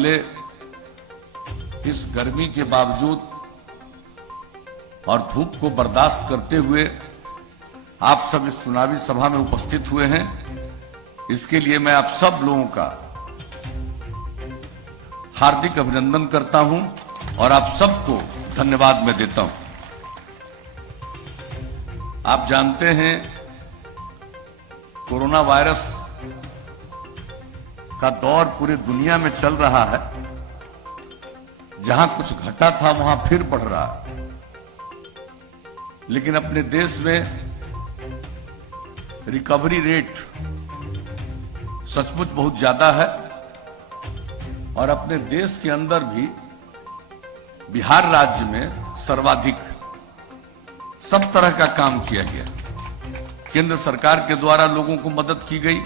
पहले इस गर्मी के बावजूद और धूप को बर्दाश्त करते हुए आप सब इस चुनावी सभा में उपस्थित हुए हैं। इसके लिए मैं आप सब लोगों का हार्दिक अभिनंदन करता हूं और आप सबको धन्यवाद मैं देता हूं। आप जानते हैं कोरोना वायरस का दौर पूरी दुनिया में चल रहा है। जहां कुछ घटा था वहां फिर बढ़ रहा है, लेकिन अपने देश में रिकवरी रेट सचमुच बहुत ज्यादा है और अपने देश के अंदर भी बिहार राज्य में सर्वाधिक सब तरह का काम किया गया। केंद्र सरकार के द्वारा लोगों को मदद की गई,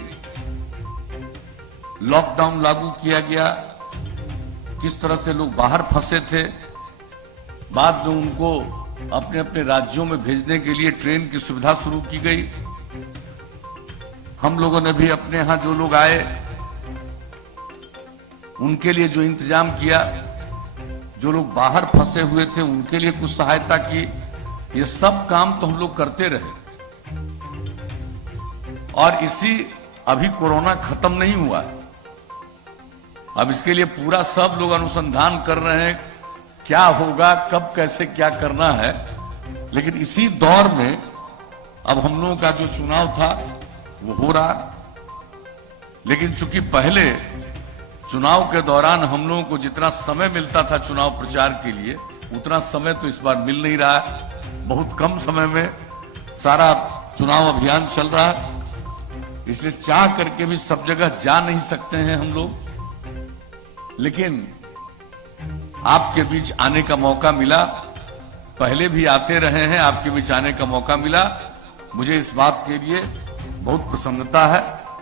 लॉकडाउन लागू किया गया, किस तरह से लोग बाहर फंसे थे, बाद में उनको अपने अपने राज्यों में भेजने के लिए ट्रेन की सुविधा शुरू की गई। हम लोगों ने भी अपने यहां जो लोग आए उनके लिए जो इंतजाम किया, जो लोग बाहर फंसे हुए थे उनके लिए कुछ सहायता की। ये सब काम तो हम लोग करते रहे और अभी कोरोना खत्म नहीं हुआ। अब इसके लिए पूरा सब लोग अनुसंधान कर रहे हैं क्या होगा, कब कैसे क्या करना है। लेकिन इसी दौर में अब हम लोगों का जो चुनाव था वो हो रहा। लेकिन चूंकि पहले चुनाव के दौरान हम लोगों को जितना समय मिलता था चुनाव प्रचार के लिए, उतना समय तो इस बार मिल नहीं रहा है। बहुत कम समय में सारा चुनाव अभियान चल रहा है, इसलिए चाह करके भी सब जगह जा नहीं सकते हैं हम लोग। लेकिन आपके बीच आने का मौका मिला, पहले भी आते रहे हैं, आपके बीच आने का मौका मिला। मुझे इस बात के लिए बहुत प्रसन्नता है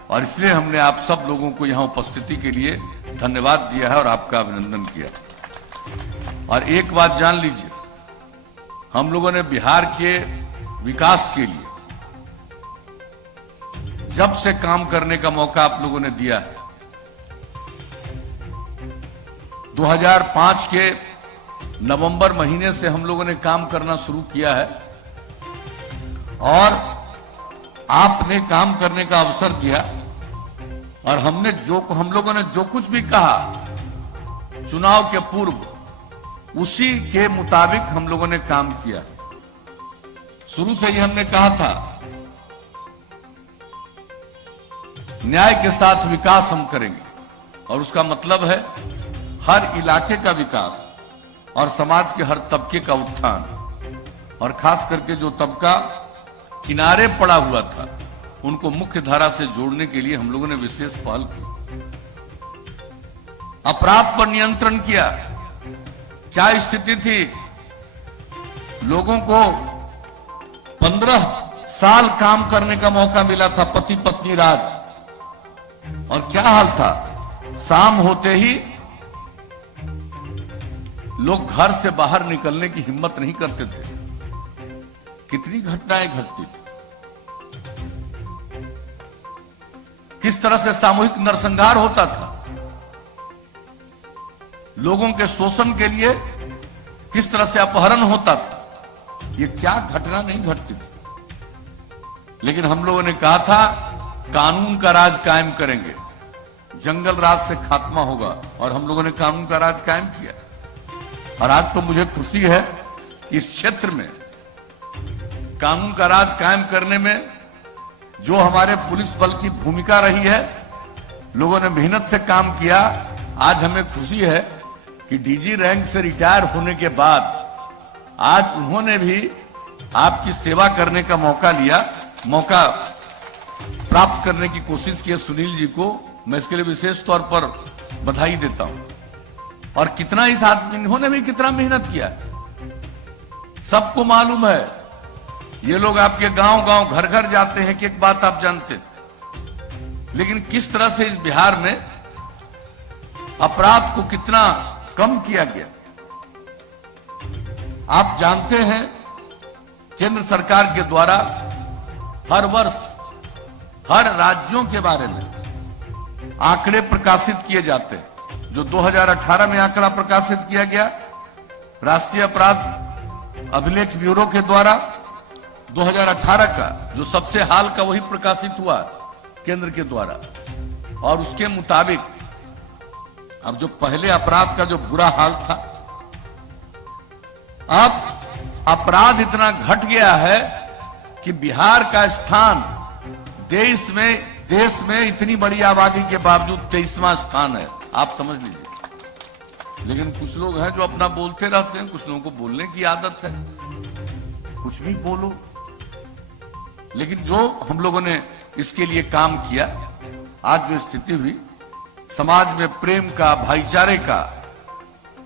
और इसलिए हमने आप सब लोगों को यहां उपस्थिति के लिए धन्यवाद दिया है और आपका अभिनंदन किया। और एक बात जान लीजिए, हम लोगों ने बिहार के विकास के लिए जब से काम करने का मौका आप लोगों ने दिया है, 2005 के नवंबर महीने से हम लोगों ने काम करना शुरू किया है और आपने काम करने का अवसर दिया और हम लोगों ने जो कुछ भी कहा चुनाव के पूर्व, उसी के मुताबिक हम लोगों ने काम किया। शुरू से ही हमने कहा था न्याय के साथ विकास हम करेंगे और उसका मतलब है हर इलाके का विकास और समाज के हर तबके का उत्थान, और खास करके जो तबका किनारे पड़ा हुआ था उनको मुख्य धारा से जोड़ने के लिए हम लोगों ने विशेष पहल की। अपराध पर नियंत्रण किया। क्या स्थिति थी, लोगों को 15 साल काम करने का मौका मिला था, पति पत्नी राज, और क्या हाल था, शाम होते ही लोग घर से बाहर निकलने की हिम्मत नहीं करते थे। कितनी घटनाएं घटती थी, किस तरह से सामूहिक नरसंहार होता था, लोगों के शोषण के लिए किस तरह से अपहरण होता था। ये क्या घटना नहीं घटती थी। लेकिन हम लोगों ने कहा था कानून का राज कायम करेंगे, जंगल राज से खात्मा होगा, और हम लोगों ने कानून का राज कायम किया। और आज तो मुझे खुशी है कि इस क्षेत्र में कानून का राज कायम करने में जो हमारे पुलिस बल की भूमिका रही है, लोगों ने मेहनत से काम किया। आज हमें खुशी है कि डीजी रैंक से रिटायर होने के बाद आज उन्होंने भी आपकी सेवा करने का मौका प्राप्त करने की कोशिश की है। सुनील जी को मैं इसके लिए विशेष तौर पर बधाई देता हूं। और कितना इस आदमी इन्होंने भी कितना मेहनत किया, सबको मालूम है। ये लोग आपके गांव-गांव, घर-घर जाते हैं कि एक बात आप जानते, लेकिन किस तरह से इस बिहार में अपराध को कितना कम किया गया। आप जानते हैं केंद्र सरकार के द्वारा हर वर्ष हर राज्यों के बारे में आंकड़े प्रकाशित किए जाते हैं। जो 2018 में आंकड़ा प्रकाशित किया गया राष्ट्रीय अपराध अभिलेख ब्यूरो के द्वारा, 2018 का जो सबसे हाल का वही प्रकाशित हुआ केंद्र के द्वारा, और उसके मुताबिक अब जो पहले अपराध का जो बुरा हाल था, अब अपराध इतना घट गया है कि बिहार का स्थान देश में इतनी बड़ी आबादी के बावजूद 23वां स्थान है। आप समझ लीजिए। लेकिन कुछ लोग हैं जो अपना बोलते रहते हैं, कुछ लोगों को बोलने की आदत है, कुछ भी बोलो। लेकिन जो हम लोगों ने इसके लिए काम किया, आज जो स्थिति हुई, समाज में प्रेम का, भाईचारे का,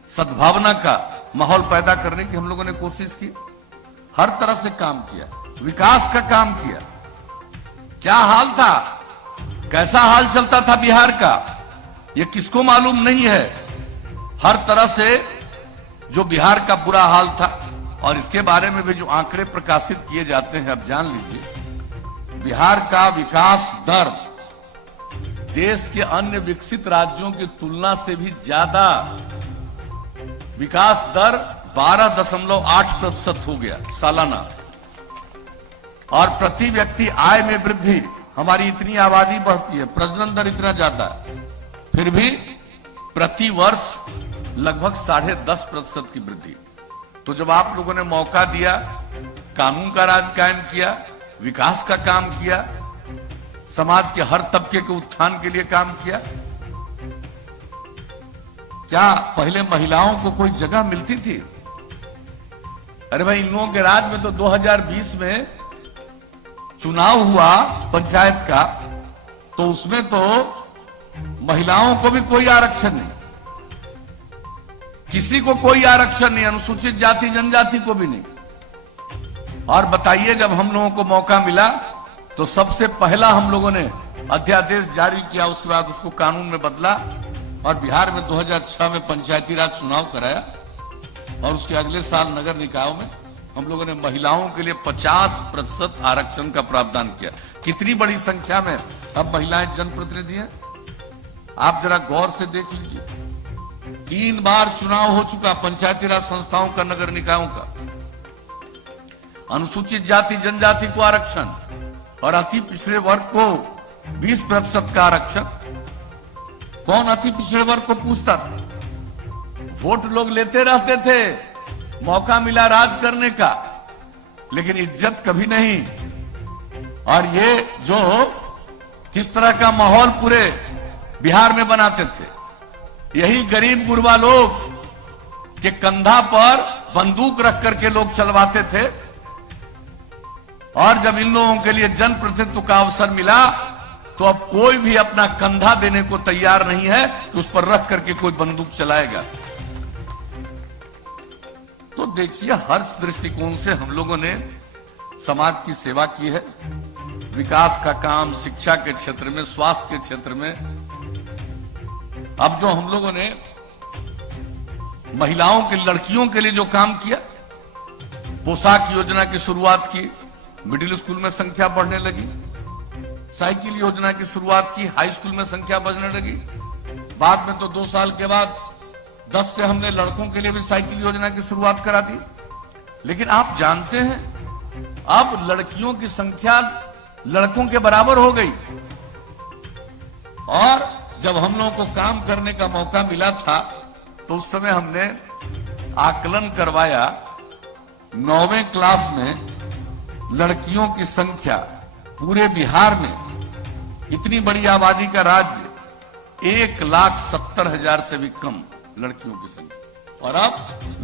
सद्भावना का माहौल पैदा करने की हम लोगों ने कोशिश की, हर तरह से काम किया, विकास का काम किया। क्या हाल था, कैसा हाल चलता था बिहार का, यह किसको मालूम नहीं है। हर तरह से जो बिहार का बुरा हाल था, और इसके बारे में भी जो आंकड़े प्रकाशित किए जाते हैं, अब जान लीजिए, बिहार का विकास दर देश के अन्य विकसित राज्यों की तुलना से भी ज्यादा, विकास दर 12.8% हो गया सालाना। और प्रति व्यक्ति आय में वृद्धि, हमारी इतनी आबादी बढ़ती है, प्रजनन दर इतना ज्यादा है, फिर भी प्रति वर्ष लगभग 10.5% की वृद्धि। तो जब आप लोगों ने मौका दिया, कानून का राज कायम किया, विकास का काम किया, समाज के हर तबके के उत्थान के लिए काम किया, क्या पहले महिलाओं को कोई जगह मिलती थी? अरे भाई, इन लोगों के राज में तो 2020 में चुनाव हुआ पंचायत का, तो उसमें तो महिलाओं को भी कोई आरक्षण नहीं, किसी को कोई आरक्षण नहीं, अनुसूचित जाति जनजाति को भी नहीं। और बताइए, जब हम लोगों को मौका मिला तो सबसे पहला हम लोगों ने अध्यादेश जारी किया, उसके बाद उसको कानून में बदला, और बिहार में 2006 में पंचायती राज चुनाव कराया, और उसके अगले साल नगर निकायों में हम लोगों ने महिलाओं के लिए 50% आरक्षण का प्रावधान किया। कितनी बड़ी संख्या में अब महिलाएं जनप्रतिनिधि हैं, आप जरा गौर से देख लीजिए। 3 बार चुनाव हो चुका पंचायती राज संस्थाओं का, नगर निकायों का। अनुसूचित जाति जनजाति को आरक्षण, और अति पिछड़े वर्ग को 20% का आरक्षण। कौन अति पिछड़े वर्ग को पूछता था? वोट लोग लेते रहते थे, मौका मिला राज करने का, लेकिन इज्जत कभी नहीं। और ये जो किस तरह का माहौल पूरे बिहार में बनाते थे, यही गरीब गुरबा लोग के कंधा पर बंदूक रख करके लोग चलवाते थे। और जब इन लोगों के लिए जनप्रतिनिधित्व का अवसर मिला, तो अब कोई भी अपना कंधा देने को तैयार नहीं है कि उस पर रख करके कोई बंदूक चलाएगा। तो देखिए, हर दृष्टिकोण से हम लोगों ने समाज की सेवा की है, विकास का काम, शिक्षा के क्षेत्र में, स्वास्थ्य के क्षेत्र में। अब जो हम लोगों ने महिलाओं के, लड़कियों के लिए जो काम किया, पोशाक योजना की शुरुआत की, मिडिल स्कूल में संख्या बढ़ने लगी, साइकिल योजना की शुरुआत की, हाई स्कूल में संख्या बढ़ने लगी। बाद में तो 2 साल के बाद 10 से हमने लड़कों के लिए भी साइकिल योजना की शुरुआत करा दी। लेकिन आप जानते हैं, अब लड़कियों की संख्या लड़कों के बराबर हो गई। और जब हम लोगों को काम करने का मौका मिला था, तो उस समय हमने आकलन करवाया, 9वीं क्लास में लड़कियों की संख्या पूरे बिहार में, इतनी बड़ी आबादी का राज्य, 1,70,000 से भी कम लड़कियों की संख्या। और अब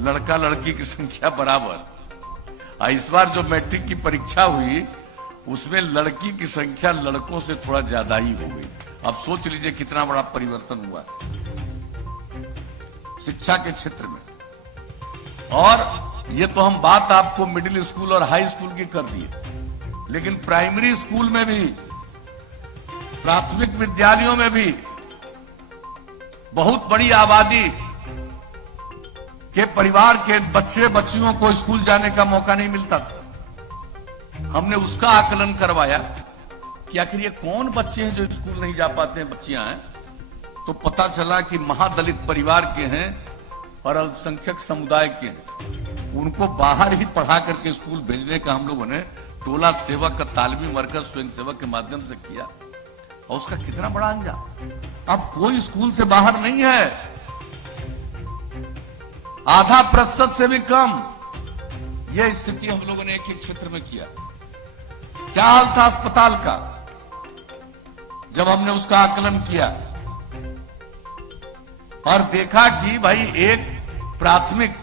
लड़का लड़की की संख्या बराबर। इस बार जो मैट्रिक की परीक्षा हुई, उसमें लड़की की संख्या लड़कों से थोड़ा ज्यादा ही हो गई। अब सोच लीजिए कितना बड़ा परिवर्तन हुआ शिक्षा के क्षेत्र में। और ये तो हम बात आपको मिडिल स्कूल और हाई स्कूल की कर दी, लेकिन प्राइमरी स्कूल में भी, प्राथमिक विद्यालयों में भी बहुत बड़ी आबादी के परिवार के बच्चे बच्चियों को स्कूल जाने का मौका नहीं मिलता था। हमने उसका आकलन करवाया कि आखिर ये कौन बच्चे हैं जो स्कूल नहीं जा पाते हैं, बच्चियां हैं। तो पता चला कि महादलित परिवार के हैं और अल्पसंख्यक समुदाय के हैं। उनको बाहर ही पढ़ा करके स्कूल भेजने का हम लोगों ने टोला सेवक का तालीमी मरकज स्वयं सेवक के माध्यम से किया, और उसका कितना बड़ा अंजाम। अब कोई स्कूल से बाहर नहीं है, 0.5% से भी कम। यह स्थिति हम लोगों ने एक एक क्षेत्र में किया। क्या हाल था अस्पताल का जब हमने उसका आकलन किया और देखा कि भाई एक प्राथमिक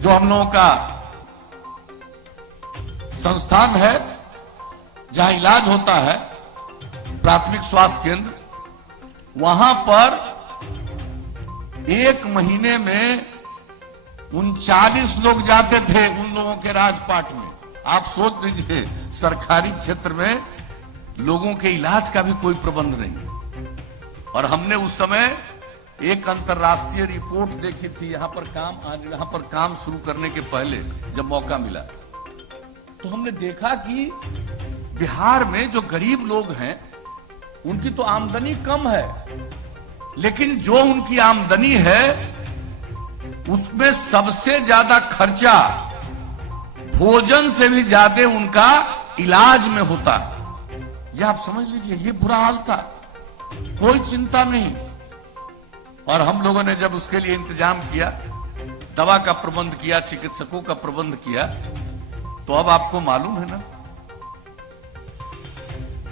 जो हम लोगों का संस्थान है जहां इलाज होता है, प्राथमिक स्वास्थ्य केंद्र, वहां पर एक महीने में 39 लोग जाते थे उन लोगों के राजपाट में। आप सोच लीजिए, सरकारी क्षेत्र में लोगों के इलाज का भी कोई प्रबंध नहीं। और हमने उस समय एक अंतर्राष्ट्रीय रिपोर्ट देखी थी यहां पर काम शुरू करने के पहले जब मौका मिला, तो हमने देखा कि बिहार में जो गरीब लोग हैं उनकी तो आमदनी कम है, लेकिन जो उनकी आमदनी है उसमें सबसे ज्यादा खर्चा भोजन से भी ज्यादा उनका इलाज में होता है। ये आप समझ लीजिए, ये बुरा हाल था, कोई चिंता नहीं। और हम लोगों ने जब उसके लिए इंतजाम किया, दवा का प्रबंध किया, चिकित्सकों का प्रबंध किया, तो अब आपको मालूम है ना,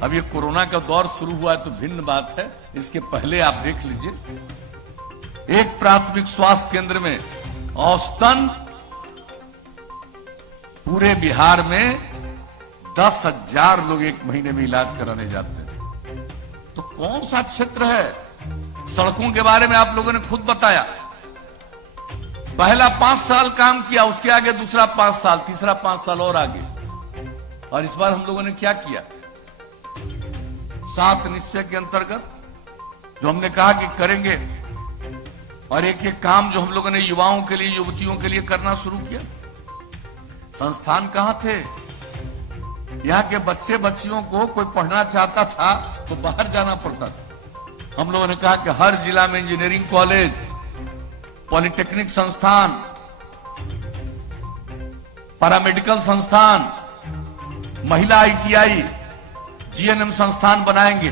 अब ये कोरोना का दौर शुरू हुआ है तो भिन्न बात है। इसके पहले आप देख लीजिए, एक प्राथमिक स्वास्थ्य केंद्र में औसतन पूरे बिहार में 10,000 लोग एक महीने में इलाज कराने जाते हैं। तो कौन सा क्षेत्र है? सड़कों के बारे में आप लोगों ने खुद बताया, पहला 5 साल काम किया, उसके आगे दूसरा 5 साल, तीसरा 5 साल और आगे। और इस बार हम लोगों ने क्या किया, 7 निश्चय के अंतर्गत जो हमने कहा कि करेंगे, और एक एक काम जो हम लोगों ने युवाओं के लिए, युवतियों के लिए करना शुरू किया। संस्थान कहां थे? यहाँ के बच्चे बच्चियों को कोई पढ़ना चाहता था तो बाहर जाना पड़ता था। हम लोगों ने कहा कि हर जिला में इंजीनियरिंग कॉलेज, पॉलिटेक्निक संस्थान, पैरामेडिकल संस्थान, महिला ITI, GNM संस्थान बनाएंगे,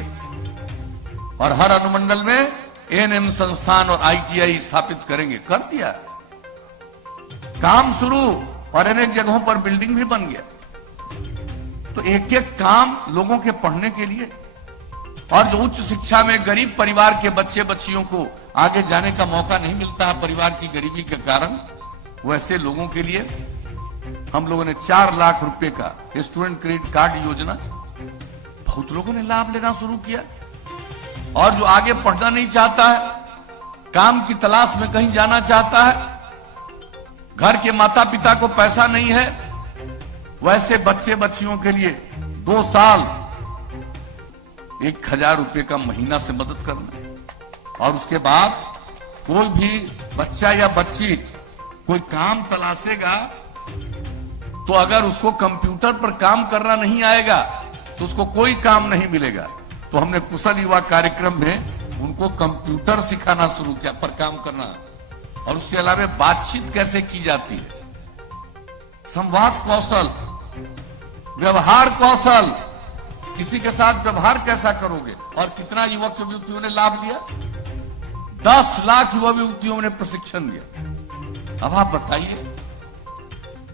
और हर अनुमंडल में ANM संस्थान और ITI स्थापित करेंगे। कर दिया काम शुरू, और अनेक जगहों पर बिल्डिंग भी बन गया। तो एक एक काम लोगों के पढ़ने के लिए, और जो उच्च शिक्षा में गरीब परिवार के बच्चे बच्चियों को आगे जाने का मौका नहीं मिलता है परिवार की गरीबी के कारण, वैसे लोगों के लिए हम लोगों ने 4 लाख रुपए का स्टूडेंट क्रेडिट कार्ड योजना, बहुत लोगों ने लाभ लेना शुरू किया। और जो आगे पढ़ना नहीं चाहता है, काम की तलाश में कहीं जाना चाहता है, घर के माता पिता को पैसा नहीं है, वैसे बच्चे बच्चियों के लिए 2 साल 1,000 रुपए का महीना से मदद करना। और उसके बाद कोई भी बच्चा या बच्ची कोई काम तलाशेगा तो अगर उसको कंप्यूटर पर काम करना नहीं आएगा तो उसको कोई काम नहीं मिलेगा। तो हमने कुशल युवा कार्यक्रम में उनको कंप्यूटर सिखाना शुरू किया, पर काम करना, और उसके अलावा बातचीत कैसे की जाती है, संवाद कौशल, व्यवहार कौशल, किसी के साथ व्यवहार कैसा करोगे। और कितना युवक युवतियों ने लाभ लिया, 10 लाख युवा युवतियों ने प्रशिक्षण दिया। अब आप बताइए,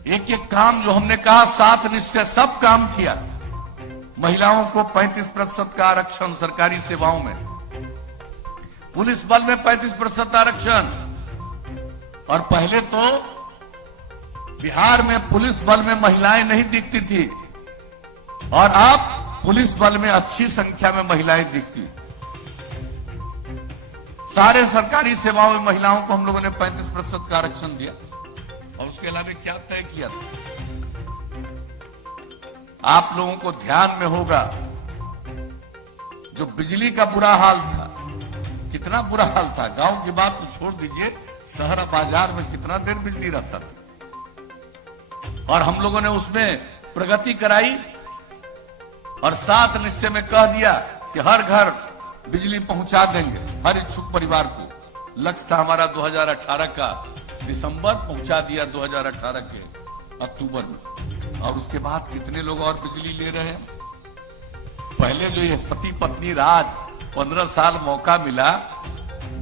एक एक काम जो हमने कहा, 7 निश्चय, सब काम किया। महिलाओं को 35% का आरक्षण सरकारी सेवाओं में, पुलिस बल में 35% आरक्षण। और पहले तो बिहार में पुलिस बल में महिलाएं नहीं दिखती थी, और अब पुलिस बल में अच्छी संख्या में महिलाएं दिखती। सारे सरकारी सेवाओं में महिलाओं को हम लोगों ने 35% का आरक्षण दिया। और उसके अलावा क्या तय किया था, आप लोगों को ध्यान में होगा, जो बिजली का बुरा हाल था, कितना बुरा हाल था, गांव की बात तो छोड़ दीजिए, शहर बाजार में कितना देर बिजली रहता था। और हम लोगों ने उसमें प्रगति कराई, और 7 निश्चय में कह दिया कि हर घर बिजली पहुंचा देंगे हर इच्छुक परिवार को। लक्ष्य था हमारा 2018 का दिसंबर, पहुंचा दिया 2018 के अक्टूबर में। और उसके बाद कितने लोग और बिजली ले रहे हैं। पहले जो ये पति पत्नी राज 15 साल मौका मिला,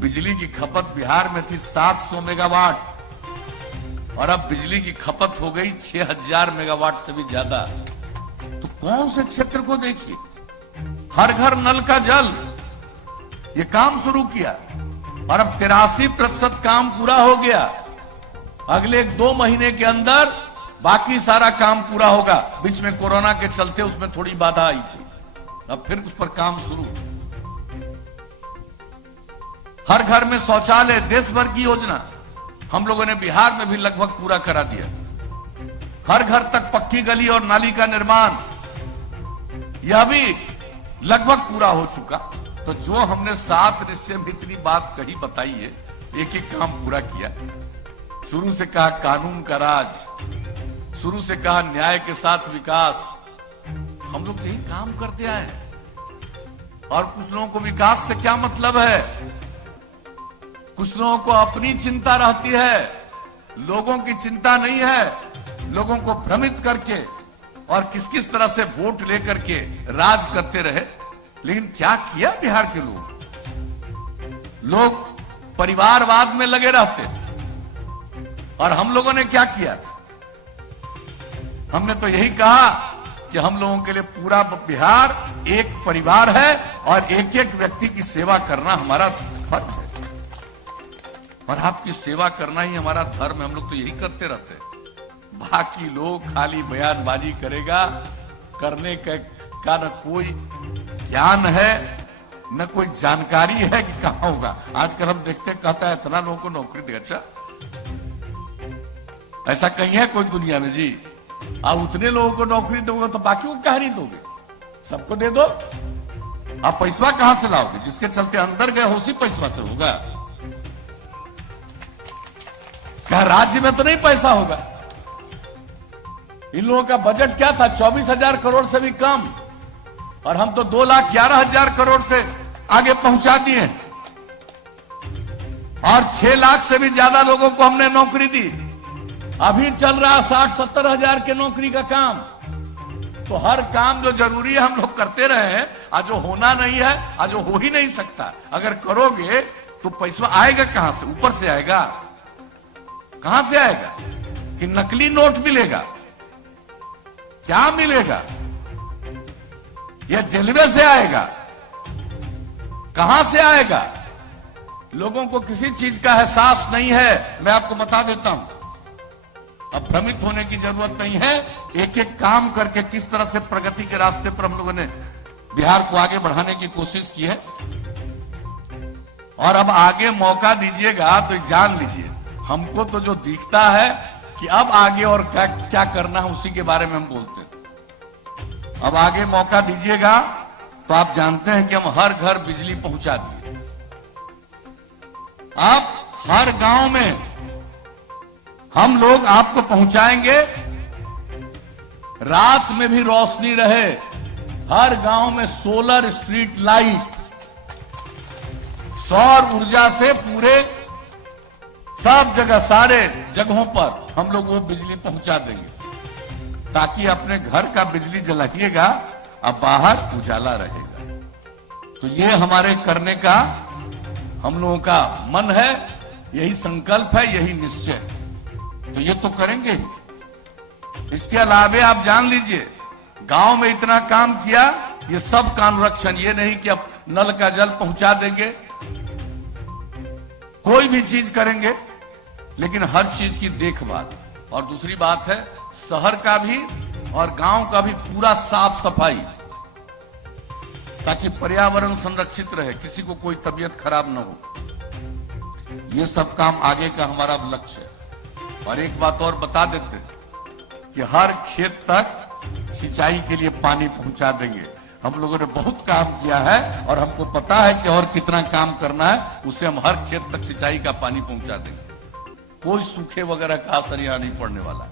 बिजली की खपत बिहार में थी 700 मेगावाट और अब बिजली की खपत हो गई 6000 मेगावाट से भी ज्यादा। तो कौन से क्षेत्र को देखिए, हर घर नल का जल, ये काम शुरू किया और अब 83% काम पूरा हो गया। अगले 2 महीने के अंदर बाकी सारा काम पूरा होगा। बीच में कोरोना के चलते उसमें थोड़ी बाधा आई थी, अब फिर उस पर काम शुरू। हर घर में शौचालय, देश भर की योजना हम लोगों ने बिहार में भी लगभग पूरा करा दिया। हर घर तक पक्की गली और नाली का निर्माण, यह भी लगभग पूरा हो चुका। तो जो हमने 7 निश्चय में इतनी बात कही बताई है, एक एक काम पूरा किया। शुरू से कहा कानून का राज, शुरू से कहा न्याय के साथ विकास। हम लोग यही काम करते आए। और कुछ लोगों को विकास से क्या मतलब है, कुछ लोगों को अपनी चिंता रहती है, लोगों की चिंता नहीं है। लोगों को भ्रमित करके और किस किस तरह से वोट लेकर के राज करते रहे। लेकिन क्या किया बिहार के लोग परिवारवाद में लगे रहते। और हम लोगों ने क्या किया, हमने तो यही कहा कि हम लोगों के लिए पूरा बिहार एक परिवार है और एक एक व्यक्ति की सेवा करना हमारा फर्ज है। और आपकी सेवा करना ही हमारा धर्म है। हम लोग तो यही करते रहते हैं। बाकी लोग खाली बयानबाजी करेगा, करने का न कोई ज्ञान है न कोई जानकारी है कि कहां होगा। आजकल हम देखते कहता है इतना लोगों को नौकरी दे। अच्छा, ऐसा कहीं है कोई दुनिया में जी? आप उतने लोगों को नौकरी दोगे तो बाकी को क्या नहीं दोगे? सबको दे दो। आप पैसा कहां से लाओगे? जिसके चलते अंदर गए उसी पैसा से होगा। क्या राज्य में तो नहीं पैसा होगा? इन लोगों का बजट क्या था? 24,000 करोड़ से भी कम, और हम तो 2,11,000 करोड़ से आगे पहुंचा दिए। और 6 लाख से भी ज्यादा लोगों को हमने नौकरी दी। अभी चल रहा 60-70 हजार के नौकरी का काम। तो हर काम जो जरूरी है हम लोग करते रहे हैं। आज जो होना नहीं है, आज जो हो ही नहीं सकता। अगर करोगे तो पैसा आएगा कहां से? ऊपर से आएगा। कहां से आएगा? कि नकली नोट मिलेगा? क्या मिलेगा? यह जलवे से आएगा? कहां से आएगा? लोगों को किसी चीज का एहसास नहीं है। मैं आपको बता देता हूं, अब भ्रमित होने की जरूरत नहीं है। एक एक काम करके किस तरह से प्रगति के रास्ते पर हम लोगों ने बिहार को आगे बढ़ाने की कोशिश की है। और अब आगे मौका दीजिएगा तो जान लीजिए, हमको तो जो दिखता है कि अब आगे और क्या क्या करना है उसी के बारे में हम बोलते हैं। अब आगे मौका दीजिएगा तो आप जानते हैं कि हम हर घर बिजली पहुंचा दिए। अब हर गांव में हम लोग आपको पहुंचाएंगे। रात में भी रोशनी रहे। हर गांव में सोलर स्ट्रीट लाइट, सौर ऊर्जा से पूरे सब जगह, सारे जगहों पर हम लोग वो बिजली पहुंचा देंगे, ताकि अपने घर का बिजली जलाइएगा अब बाहर उजाला रहेगा। तो ये हमारे करने का हम लोगों का मन है, यही संकल्प है, यही निश्चय। तो ये तो करेंगे ही। इसके अलावे आप जान लीजिए, गांव में इतना काम किया, ये सब कानून रक्षण। ये नहीं कि अब नल का जल पहुंचा देंगे, कोई भी चीज करेंगे, लेकिन हर चीज की देखभाल। और दूसरी बात है, शहर का भी और गांव का भी पूरा साफ सफाई, ताकि पर्यावरण संरक्षित रहे, किसी को कोई तबीयत खराब न हो। ये सब काम आगे का हमारा लक्ष्य है। और एक बात और बता देते कि हर खेत तक सिंचाई के लिए पानी पहुंचा देंगे। हम लोगों ने बहुत काम किया है और हमको पता है कि और कितना काम करना है, उसे हम हर खेत तक सिंचाई का पानी पहुंचा देंगे। कोई सूखे वगैरह का असर यहां नहीं पड़ने वाला।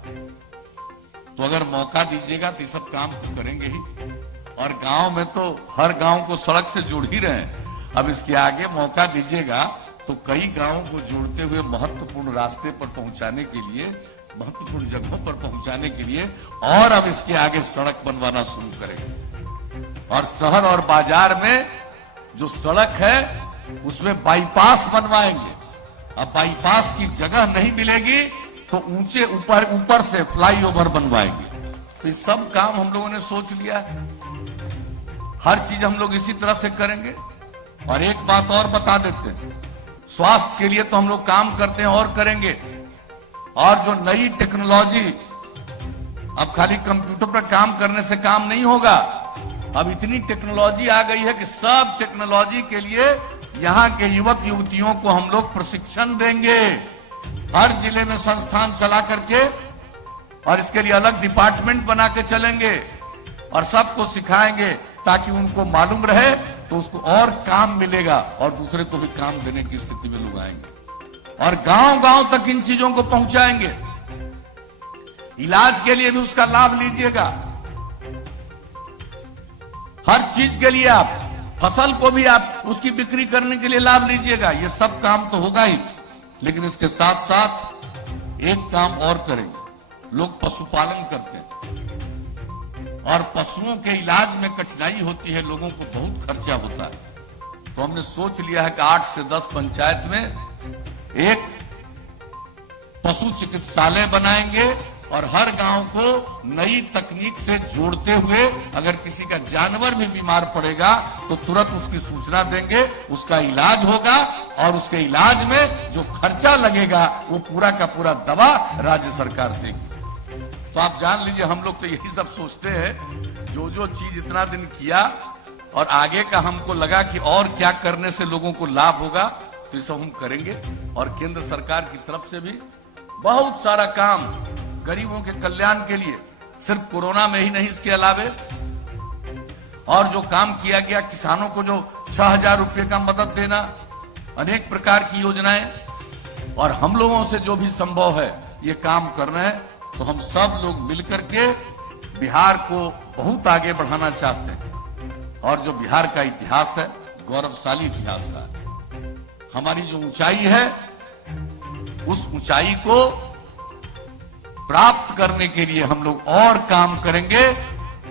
तो अगर मौका दीजिएगा तो ये सब काम तो करेंगे ही। और गांव में तो हर गांव को सड़क से जोड़ ही रहे हैं। अब इसके आगे मौका दीजिएगा तो कई गांवों को जोड़ते हुए महत्वपूर्ण रास्ते पर पहुंचाने के लिए, महत्वपूर्ण जगहों पर पहुंचाने के लिए और अब इसके आगे सड़क बनवाना शुरू करेंगे। और शहर और बाजार में जो सड़क है उसमें बाईपास बनवाएंगे। अब बाईपास की जगह नहीं मिलेगी तो ऊंचे ऊपर से फ्लाईओवर बनवाएंगे। तो ये सब काम हम लोगों ने सोच लिया है। हर चीज हम लोग इसी तरह से करेंगे। और एक बात और बता देते हैं, स्वास्थ्य के लिए तो हम लोग काम करते हैं और करेंगे। और जो नई टेक्नोलॉजी, अब खाली कंप्यूटर पर काम करने से काम नहीं होगा। अब इतनी टेक्नोलॉजी आ गई है कि सब टेक्नोलॉजी के लिए यहाँ के युवक युवतियों को हम लोग प्रशिक्षण देंगे। हर जिले में संस्थान चला करके, और इसके लिए अलग डिपार्टमेंट बना के चलेंगे और सबको सिखाएंगे ताकि उनको मालूम रहे तो उसको और काम मिलेगा और दूसरे को भी काम देने की स्थिति में लोग आएंगे। और गांव गांव तक इन चीजों को पहुंचाएंगे। इलाज के लिए भी उसका लाभ लीजिएगा। हर चीज के लिए आप, फसल को भी आप उसकी बिक्री करने के लिए लाभ लीजिएगा। ये सब काम तो होगा ही, लेकिन इसके साथ साथ एक काम और करेंगे। लोग पशुपालन करते हैं और पशुओं के इलाज में कठिनाई होती है, लोगों को बहुत खर्चा होता है। तो हमने सोच लिया है कि 8 से 10 पंचायत में एक पशु चिकित्सालय बनाएंगे और हर गांव को नई तकनीक से जोड़ते हुए अगर किसी का जानवर भी बीमार पड़ेगा तो तुरंत उसकी सूचना देंगे, उसका इलाज होगा और उसके इलाज में जो खर्चा लगेगा वो पूरा का पूरा दवा राज्य सरकार देगी। तो आप जान लीजिए, हम लोग तो यही सब सोचते हैं। जो जो चीज इतना दिन किया और आगे का हमको लगा कि और क्या करने से लोगों को लाभ होगा, तो ये सब हम करेंगे। और केंद्र सरकार की तरफ से भी बहुत सारा काम गरीबों के कल्याण के लिए, सिर्फ कोरोना में ही नहीं, इसके अलावे और जो काम किया गया, किसानों को जो 6,000 रुपये का मदद देना, अनेक प्रकार की योजनाएं, और हम लोगों से जो भी संभव है ये काम कर रहे हैं। तो हम सब लोग मिलकर के बिहार को बहुत आगे बढ़ाना चाहते हैं। और जो बिहार का इतिहास है, गौरवशाली इतिहास है। हमारी जो ऊंचाई है उस ऊंचाई को प्राप्त करने के लिए हम लोग और काम करेंगे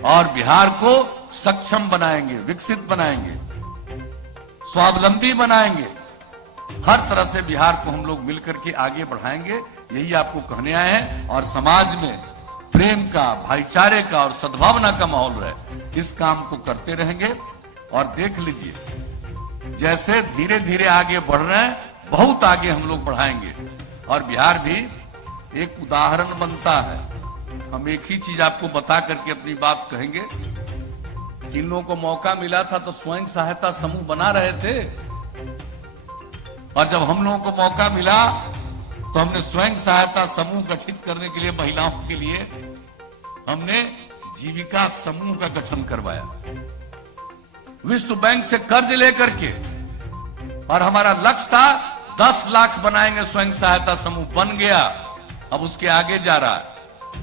और बिहार को सक्षम बनाएंगे, विकसित बनाएंगे, स्वावलंबी बनाएंगे। हर तरह से बिहार को हम लोग मिलकर के आगे बढ़ाएंगे। यही आपको कहने आए हैं। और समाज में प्रेम का, भाईचारे का और सद्भावना का माहौल रहे, इस काम को करते रहेंगे। और देख लीजिए, जैसे धीरे धीरे आगे बढ़ रहे हैं, बहुत आगे हम लोग बढ़ाएंगे। और बिहार भी एक उदाहरण बनता है। हम एक ही चीज आपको बता करके अपनी बात कहेंगे। जिन लोगों को मौका मिला था तो स्वयं सहायता समूह बना रहे थे, और जब हम लोगों को मौका मिला तो हमने स्वयं सहायता समूह गठित करने के लिए, महिलाओं के लिए हमने जीविका समूह का गठन करवाया, विश्व बैंक से कर्ज लेकर के। और हमारा लक्ष्य था 10 लाख बनाएंगे, स्वयं सहायता समूह बन गया। अब उसके आगे जा रहा है।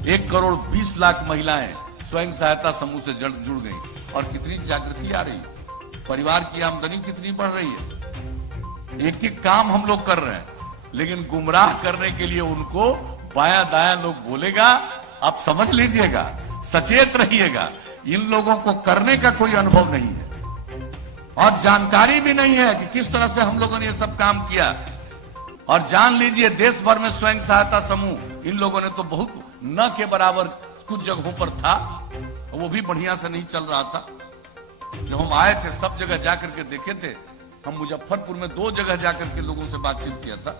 1 करोड़ 20 लाख महिलाएं स्वयं सहायता समूह से जुड़ गई। और कितनी जागृति आ रही है, परिवार की आमदनी कितनी बढ़ रही है। एक एक काम हम लोग कर रहे हैं, लेकिन गुमराह करने के लिए उनको बायां दायां लोग बोलेगा। आप समझ लीजिएगा, सचेत रहिएगा। इन लोगों को करने का कोई अनुभव नहीं है और जानकारी भी नहीं है कि किस तरह से हम लोगों ने ये सब काम किया। और जान लीजिए, देश भर में स्वयं सहायता समूह इन लोगों ने तो बहुत न के बराबर कुछ जगहों पर था, वो भी बढ़िया से नहीं चल रहा था। जब हम आए थे सब जगह जाकर के देखे थे। हम मुजफ्फरपुर में 2 जगह जाकर के लोगों से बातचीत किया था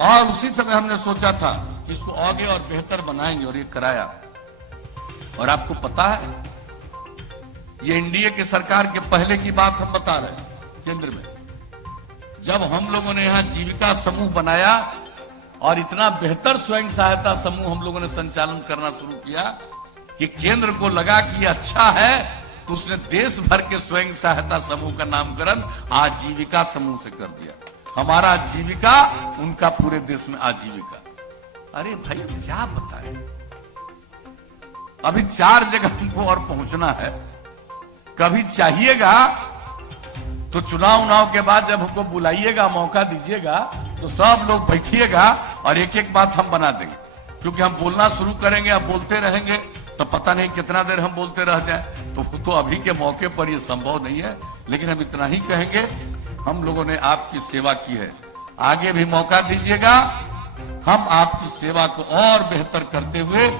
और उसी समय हमने सोचा था कि इसको आगे और बेहतर बनाएंगे, और ये कराया। और आपको पता है, ये एनडीए की सरकार के पहले की बात हम बता रहे हैं। केंद्र में जब हम लोगों ने यहाँ जीविका समूह बनाया और इतना बेहतर स्वयं सहायता समूह हम लोगों ने संचालन करना शुरू किया कि केंद्र को लगा कि ये अच्छा है, तो उसने देश भर के स्वयं सहायता समूह का नामकरण आजीविका समूह से कर दिया। हमारा आजीविका, उनका पूरे देश में आजीविका। अरे भाई, क्या बताएं, अभी 4 जगह हमको और पहुंचना है। कभी चाहिएगा तो चुनाव के बाद जब हमको बुलाइएगा, मौका दीजिएगा, तो सब लोग बैठिएगा और एक एक बात हम बना देंगे। क्योंकि हम बोलना शुरू करेंगे, अब बोलते रहेंगे तो पता नहीं कितना देर हम बोलते रह जाए। तो अभी के मौके पर ये संभव नहीं है, लेकिन हम इतना ही कहेंगे, हम लोगों ने आपकी सेवा की है, आगे भी मौका दीजिएगा। हम आपकी सेवा को और बेहतर करते हुए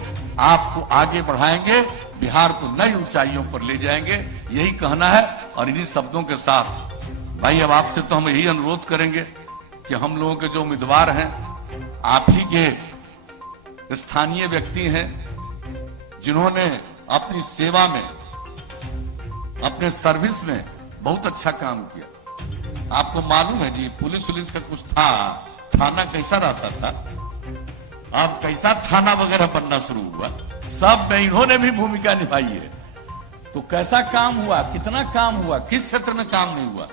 आपको आगे बढ़ाएंगे, बिहार को नई ऊंचाइयों पर ले जाएंगे, यही कहना है। और इन्हीं शब्दों के साथ भाई अब आपसे तो हम यही अनुरोध करेंगे कि हम लोगों के जो उम्मीदवार हैं, आप ही के स्थानीय व्यक्ति हैं, जिन्होंने अपनी सेवा में, अपने सर्विस में बहुत अच्छा काम किया। आपको मालूम है जी, पुलिस का कुछ था, थाना कैसा रहता था, अब कैसा थाना वगैरह बनना शुरू हुआ, सब में इन्होंने भी भूमिका निभाई है। तो कैसा काम हुआ, कितना काम हुआ, किस क्षेत्र में काम नहीं हुआ।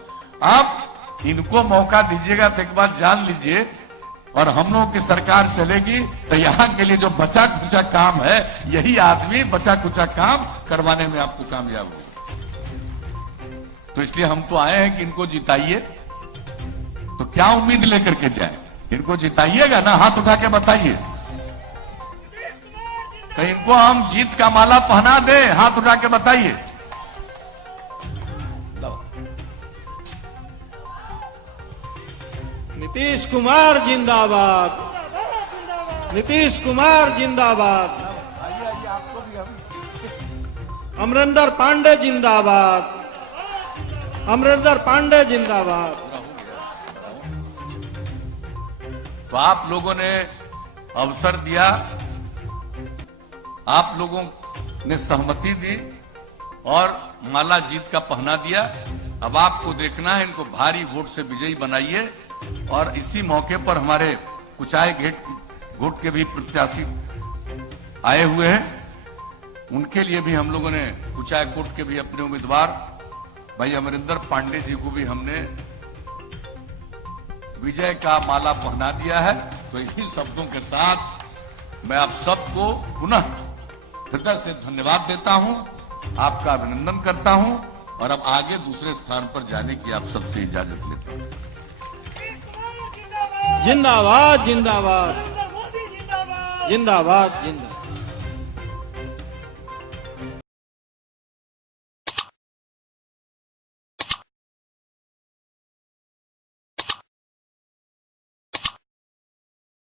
अब इनको मौका दीजिएगा तो एक बार जान लीजिए, और हम लोगों की सरकार चलेगी तो यहाँ के लिए जो बचा खुचा काम है, यही आदमी बचा खुचा काम करवाने में आपको कामयाब होगा। तो इसलिए हम तो आए हैं कि इनको जिताइए। तो क्या उम्मीद लेकर के जाए, इनको जिताइएगा ना, हाथ उठा के बताइए। तो इनको हम जीत का माला पहना दे, हाथ उठा के बताइए। नीतीश कुमार जिंदाबाद, नीतीश कुमार जिंदाबाद, अमरिंदर पांडे जिंदाबाद, अमरिंदर पांडे जिंदाबाद। तो आप लोगों ने अवसर दिया, आप लोगों ने सहमति दी और माला जीत का पहना दिया। अब आपको देखना है, इनको भारी वोट से विजयी बनाइए। और इसी मौके पर हमारे कुचाय घोट के भी प्रत्याशी आए हुए हैं, उनके लिए भी हम लोगों ने, कुचाय घोट के भी अपने उम्मीदवार भाई अमरिंदर पांडे जी को भी हमने विजय का माला पहना दिया है। तो इन्हीं शब्दों के साथ मैं आप सबको पुनः हृदय से धन्यवाद देता हूं, आपका अभिनंदन करता हूं और अब आगे दूसरे स्थान पर जाने की आप सबसे इजाजत लेता हूं। जिंदाबाद जिंदाबाद जिंदाबाद जिंदाबाद।